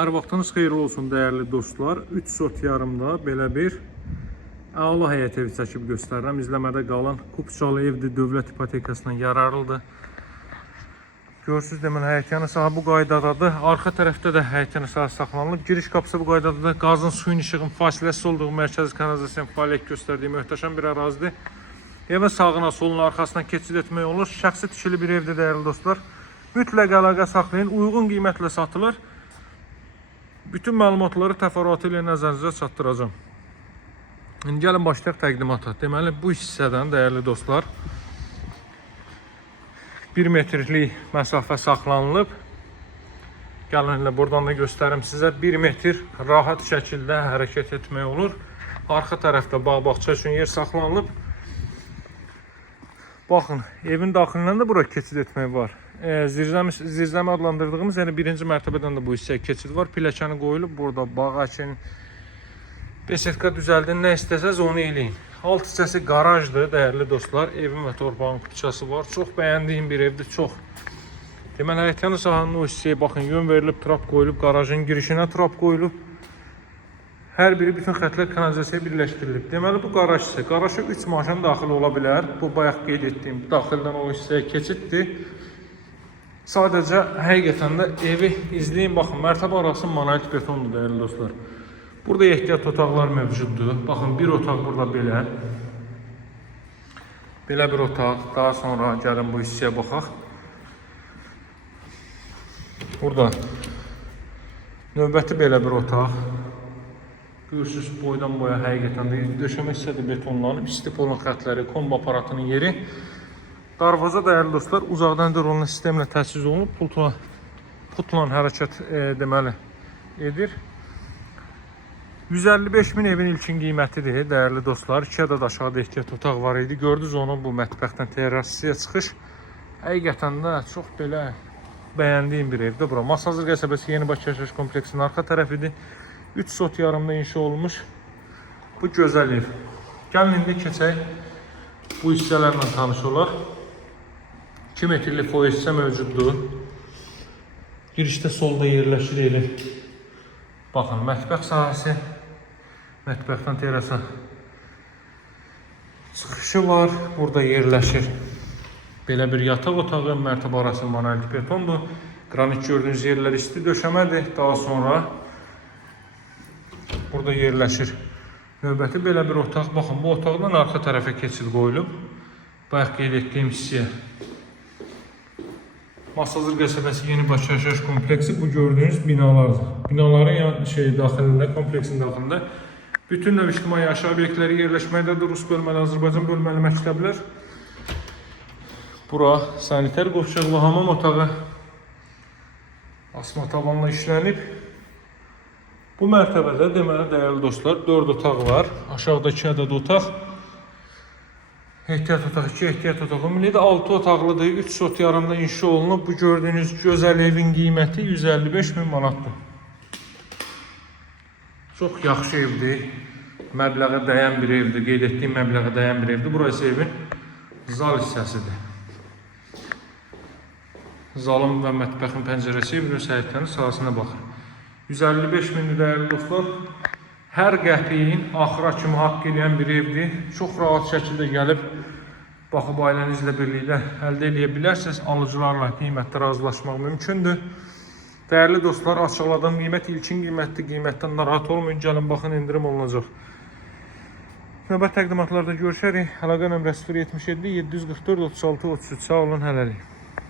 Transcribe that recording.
Hər vaxtınız xeyirli olsun dəyərli dostlar. 3 sot yarımda belə bir əla həyət evi çəkib göstərirəm. İzləmədə qalın. Kupçalı evdir, dövlət ipotekasından yararlıdır. Görürsünüz, deməli həyətyanı sahə bu qaydadadır. Arxa tərəfdə də həyətyanı sahə saxlanılıb. Giriş qapısı bu qaydadadır. Qazın, suyun, işığın fasiləsiz olduğu mərkəzi kanalizasiya fəaliyyət göstərdiyi möhtəşəm bir ərazidir. Evin sağına, soluna, arxasından keçid etmək olur. Şəxsi tikili bir evdir dəyərli dostlar. Mütləq əlaqə saxlayın. Uyğun qiymətlə satılır. Bütün məlumatları təfərrüatı ilə nəzərinizə çatdıracağım. İndi gəlin başlayaq təqdimata. Deməli bu hissədən dəyərli dostlar 1 metrlik məsafə saxlanılıb. Gəlin elə buradan da göstərim sizə. 1 metr rahat şəkildə hərəkət etmək olur. Arxa tərəfdə bağ-bağça üçün yer saxlanılıb. Baxın, evin daxilindən də bura keçid etmək var. Zirzəmi adlandırdığımız, yəni birinci mərtəbədən də bu hissəyə keçid var. Pilləkəni qoyulub, burada bağ əkin, besetka düzəldin, nə istəsəz onu eləyin. Alt hissəsi qarajdır, dəyərli dostlar. Evin və torpağın küçəsi var. Çox bəyəndiyim bir evdir, çox. Deməli, həyətyanı sahanın o hissəyə baxın, yön verilib, trap qoyulub, qarajın girişinə trap qoyulub. Hər biri bütün xətlər kanalizasiyaya birləşdirilib. Deməli, bu qaraj hissə. Qaraja 3 maşın daxil ola bilər. Bu, bayaq qeyd etdiyim daxildən o hissəyə keçiddir. Sadəcə, həqiqətən də evi izləyin, baxın, mərtəbə arası monolit betondur, dəyərli dostlar. Burada ehtiyat otaqlar mövcuddur. Baxın, bir otaq burada belə. Belə bir otaq. Daha sonra gəlin bu hissəyə baxaq. Burada növbəti belə bir otaq. Görürsünüz, boydan boya həqiqətən də döşəmə hissədə betonlanıb, istipolun xətləri, kombo aparatının yeri. Darvaza dəyərli dostlar, uzaqdan rolun sistemlə təchiz olunub, pultla hərəkət deməli edir. 155 min evin ilkin qiymətidir, dəyərli dostlar. 2 ədəd aşağıda ehtiyat otaq var idi. Gördünüz onu, bu mətbəxdən terrasiyaya çıxış. Həqiqətən də çox belə bəyəndiyim bir evdir bura. Masazır qəsəbəsi Yeni Bakı yaşayış kompleksinin arxa tərəfidir. 3 sot yarımda inşa olmuş bu gözəl ev. Gəlin indi keçək bu hissələrlə tanış olaq. 2 metrlik foyer hissə mövcuddur. Girişdə solda yerləşir evi. Baxın, mətbəx sahəsi. Mətbəxdən terasa çıxışı var. Burada yerləşir. Belə bir yataq otağı, mərtəbə arası monolit betondur. Qranit gördüyünüz yerlər isti döşəmədir. Daha sonra burada yerləşir. Növbəti belə bir otaq. Baxın, bu otaqdan arxa tərəfə keçid qoyulub. Bayaq qeyd etdiyim hissəyə. Masazır qəsəbəsi Yeni Bakı yaşayış kompleksi bu gördüyünüz binalardır. Binaların daxilində, kompleksin daxilində bütün növ ictimai yaşayış obyektləri yerləşməkdədir. Rus bölməli, Azərbaycan bölməli məktəblər. Bura sanitar qovşaq və hamam otağı asma tavanla işlənib. Bu mərtəbədə deməli dəyərli dostlar 4 otaq var. Aşağıda 2 ədəd otaq. Ehtiyat otaq, 2 ehtiyat otaq. Ümumilikdə 6 otaqlıdır. 3 sot yarımda inşa olunub. Bu gördüyünüz gözəl evin qiyməti 155 min manatdır. Çox yaxşı evdir. Məbləğə dəyən bir evdir. Qeyd etdiyim məbləğə dəyən bir evdir. Burası evin zal hissəsidir. Zalın və mətbəxin pəncərəsi evin öz həyətlərinin sahəsinə baxır. 155 min dəyərli dostlar. Hər qəpiyin axıra kimi haqq edən bir evdir. Çox rahat şəkildə gəlib baxıb ailənizlə birlikdə əldə edə bilərsiniz. Alıcılarla qiymətdə razılaşmaq mümkündür. Dəyərli dostlar, açıqladığım qiymət ilkin qiymətdir. Qiymətdən narahat olmayın. Gəlin baxın, indirim olunacaq. Növbət təqdimatlarda görüşərik. Əlaqə nömrəsi 077 744 36 33. Sağ olun, hələlik.